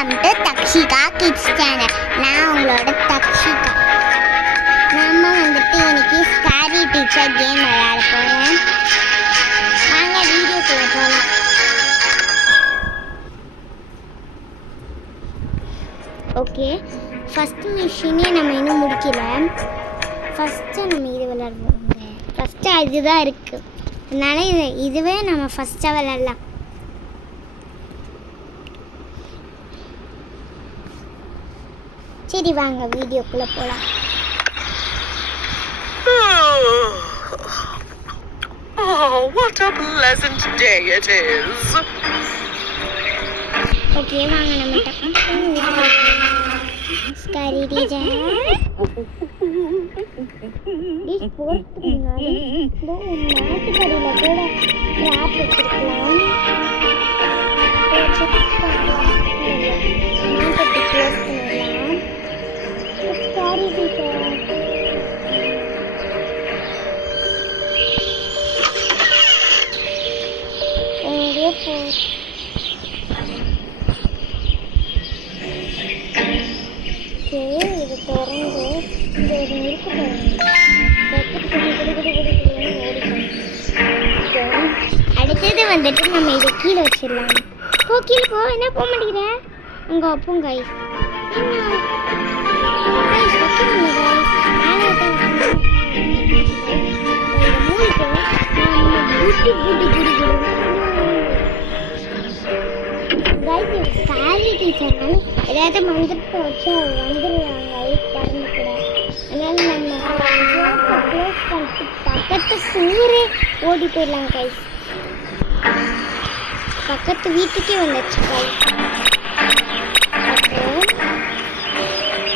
Welcome to Dakshika kids channel. நான் உங்களோட தக்ஷிகா. நம்ம வந்துட்டு இன்னைக்கு ஸ்காரி டீச்சர் கேம் விளையாட போகிறேன். வாங்க வீடியோக்குள்ள போகலாம். ஓகே, ஃபஸ்ட்டு மிஷினே நம்ம இன்னும் முடிக்கல. ஃபஸ்ட்டு நம்ம இது விளையாடுவோம். ஃபஸ்ட்டு அதுதான் இருக்குது, அதனால இதுவே நம்ம ஃபஸ்ட்டாக விளையாடலாம். சரி வாங்க வீடியோக்குள்ள போலாம். Oh, what a pleasant day it is. Okay வாங்க நம்ம டக்கு ஸ்காரி டீச்சர் இஸ் போர்த்து முன்னாடி இந்த நாட்டு கடையில் கூட கிராப் வச்சிருக்கலாம். நாட்டை க்ளோஸ் பண்ணிடலாம். ஸ்காரி டீச்சர் எங்கே போ இது திறந்து இந்த ஒரு இருக்கு அடுத்தது வந்துட்டு நம்ம இதை கீழே வச்சிடலாம். கீழே போ, என்ன போக மாட்டேங்கிறேன் அங்கே அப்போங்க கைஸ். ஸ்காரி டீச்சர் ஏதாவது மந்திரத்தை வச்சு வந்துடுவாங்க பறந்து கூட. அதனால நம்ம க்ளோஸ் பண்ணிட்டு பக்கத்து ஊரே ஓடி போயிடலாம் கைஸ். பக்கத்து வீட்டுக்கே வந்துச்சு கைஸ்.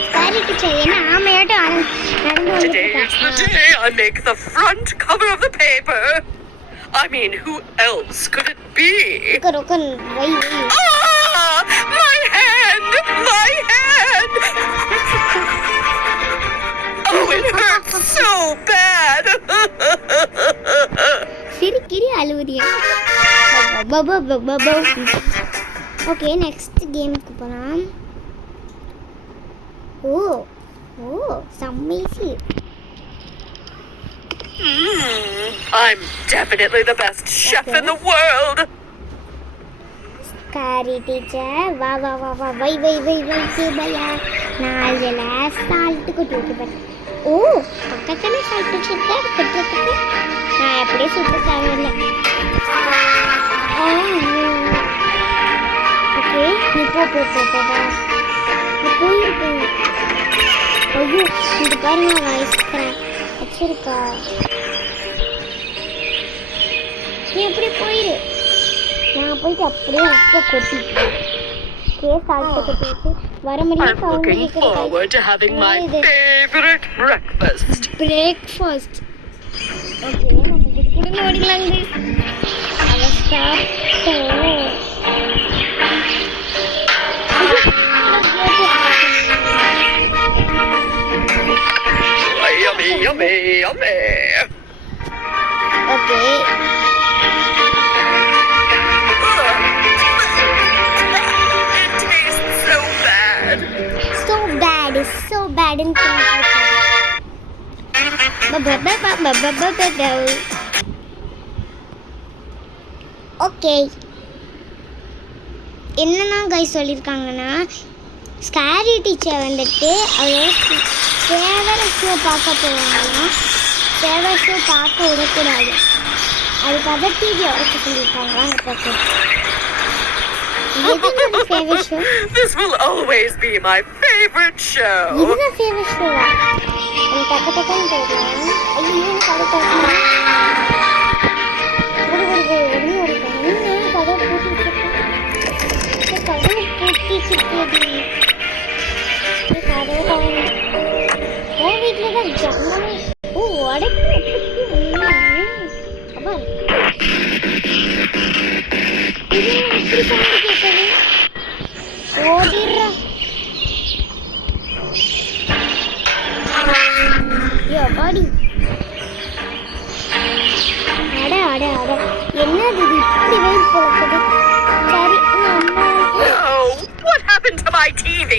ஸ்காரி டீச்சர் என்ன ஆமையாட்டம் நடந்து Today is the day I make the front cover of the paper. I mean, who else could it be? Why Ah! My hand! My hand! Oh, it hurts so bad! சிரிக்கிரி அழுவுறியா? Okay, next கேமுக்கு போகலாம். ஓ செம்மீசி. I'm definitely the best chef in the world! Scary teacher வா வா வா வா வை கேபையா. நான் அதில் சால்ட்டு கொட்டி வைக்கப்பேன். பக்கத்தில் சால்ட்டு வச்சுருக்கேன் கொட்டுறதுக்கு. நான் அப்படியே சுற்ற தேவையில்லை. ஓகே, நீ போயிருப்பேன். ஐயோ, இது பாருங்க வயசுக்கிறேன் வச்சிருக்கா. நீ எப்படி போயிரு. நான் போயிட்டு அப்படியே உப்பை கொட்டிட்டு சால்ட்டை கொட்டி வச்சு வர முடியும். பிரேக்ஃபாஸ்ட் ஓகே, நம்ம குடுக்குன்னு ஓடிக்கலாங்க. அதை சாப்பிட்டோம். Yummy, yummy, yummy! Okay, so bad in okay, என்னன்னா கைஸ் சொல்லியிருக்காங்கன்னா ஸ்காரி டீச்சர் வந்துட்டு அவரோட ஃபேவரட் ஷோ பார்க்க போவாங்கன்னா ஃபேவரட் ஷோ பார்க்க விடக்கூடாது. அதுக்காக டிவி உடக்க சொல்லியிருக்காங்களா பார்க்க. Favourite show This will always be my favorite show. இதுதான் ஃபேவரட் ஷோவா? எனக்கு டக்குன்னு போயிடலாம். ஐயோ, எனக்கு அதை பார்க்கணும். கதவை பூட்டி சிக்கியது. கதவை என் வீட்டில் தான் ஜன்னமே உடைக்க அப்பா இது இப்படி சவுண்டு கேட்குது. ஓடிடுறா. பாடி அட என்னது இது இப்படி வெயில் போலக்குது. சரி Oh, what happened my TV.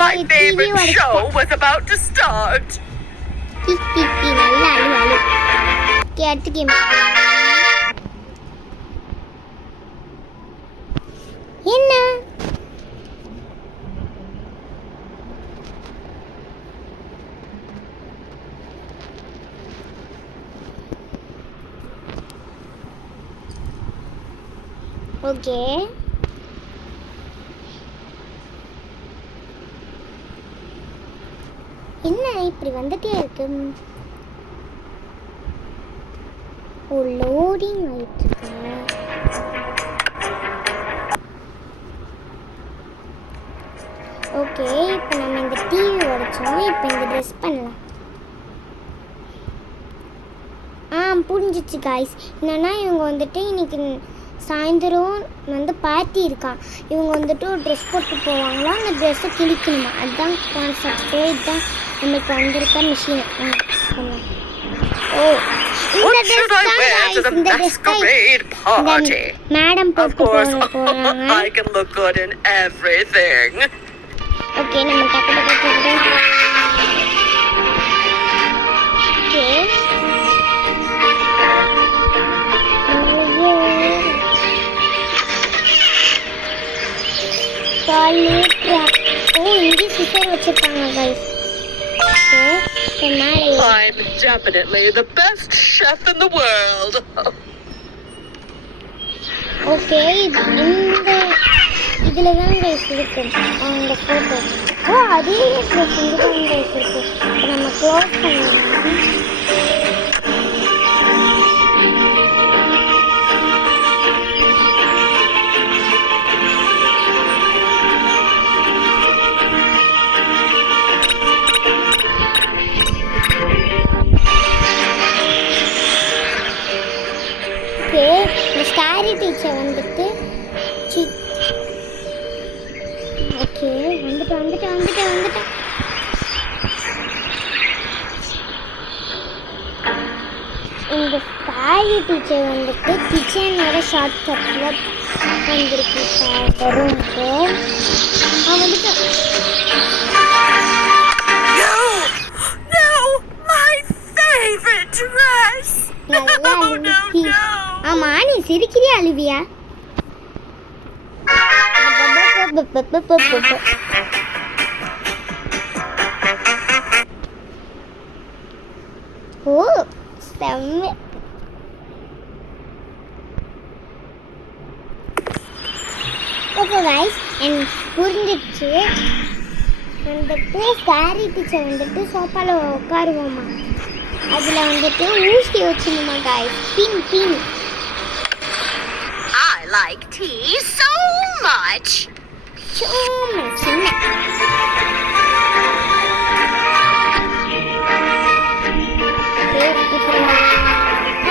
My Hey, favorite TV show was about to start. நல்லா அழு அழு. அடுத்த கேம் என்ன? ஓகே, என்ன இப்படி வந்துட்டே இருக்கு? ஓ, லோடிங் ஆயிட்டு இருக்கு. ஓகே, இப்போ நம்ம இந்த டிவி உடைச்சோம். இப்போ இந்த ட்ரெஸ் பண்ணலாம். புரிஞ்சிச்சு காய்ஸ். என்னன்னா இவங்க வந்துட்டு இன்னைக்கு சாயந்தரம் வந்து பார்ட்டி இருக்கான். இவங்க வந்துட்டு ஒரு ட்ரெஸ் போட்டு போவாங்களா, அந்த ட்ரெஸ்ஸை கிழிக்கணுமா. அதுதான் கான்செப்ட். இதுதான் நமக்கு வந்திருக்க மிஷின். ஓ, இந்த ட்ரெஸ் தான் guys, இந்த ட்ரெஸ் தான் மேடம் போட்டு போறாங்க. I can look good in everything. Okay, நம்ம டக்கு டக்கு டக்கு ஓகே. ஓ, இங்கே சிசர் வச்சிருக்காங்க guys. I'm definitely the best chef in the world. Okay, இந்த இதில் தான் guys இருக்கு அவங்க ஃபோட்டோ. ஓ, அதே ட்ரெஸ் இங்கே தான் guys இருக்கு. இப்போ நம்ம க்ளோஸ் பண்ணலாம். இந்த ஸ்டாரி டீச்சர் வந்துட்டு ஓகே வந்துட்டேன். இந்த ஸ்டாரி டீச்சர் வந்துட்டு கிச்சனோட ஷார்ட் கட்டில் வந்திருக்கு ரூமுக்கு. வந்துட்டு My favorite dress. நல்லா ஆமா, நீ சிரிக்கிறியா அழுவியா? ஓ, செம்ம. ஓகே கைஸ், எனக்கு புரிஞ்சிச்சு. வந்துட்டு சாரி டீச்சர் வந்துட்டு சோஃபால உட்காருவோமா, அதில் வந்துட்டு ஊசி வச்சுணுமா guys. Bin I like tea so much. சின்ன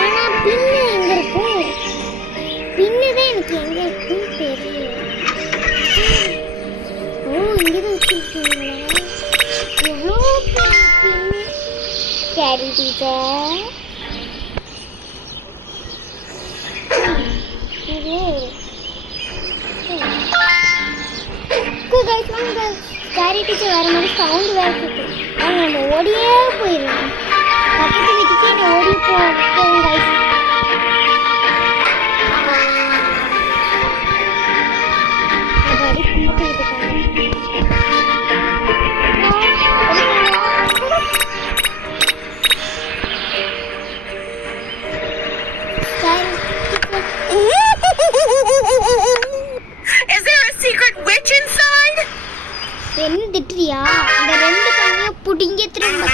ஆனால் பின்னு எங்கே இருக்கும்? பின்னு தான் எனக்கு எங்கே இருக்குன்னு தெரியல. ஓ, இங்கே தான் வச்சுருக்கீங்களா? எவ்வளோ பின்னு. சரி டீச்சர், சாரி டீச்சர் வர மாதிரி சவுண்டு வேறு இருக்கு. அவங்க நம்ம ஓடியே போயிடலாம். பக்கத்து வீட்டுக்கே என்ன ஓடி போவோம் கைஸ். அது கும்பிட்டு விட்டுக்காங்க. Is there a secret witch inside? என்ன திட்டுறியா? அந்த ரெண்டு கண்ணையும் புடிங்க திரும்ப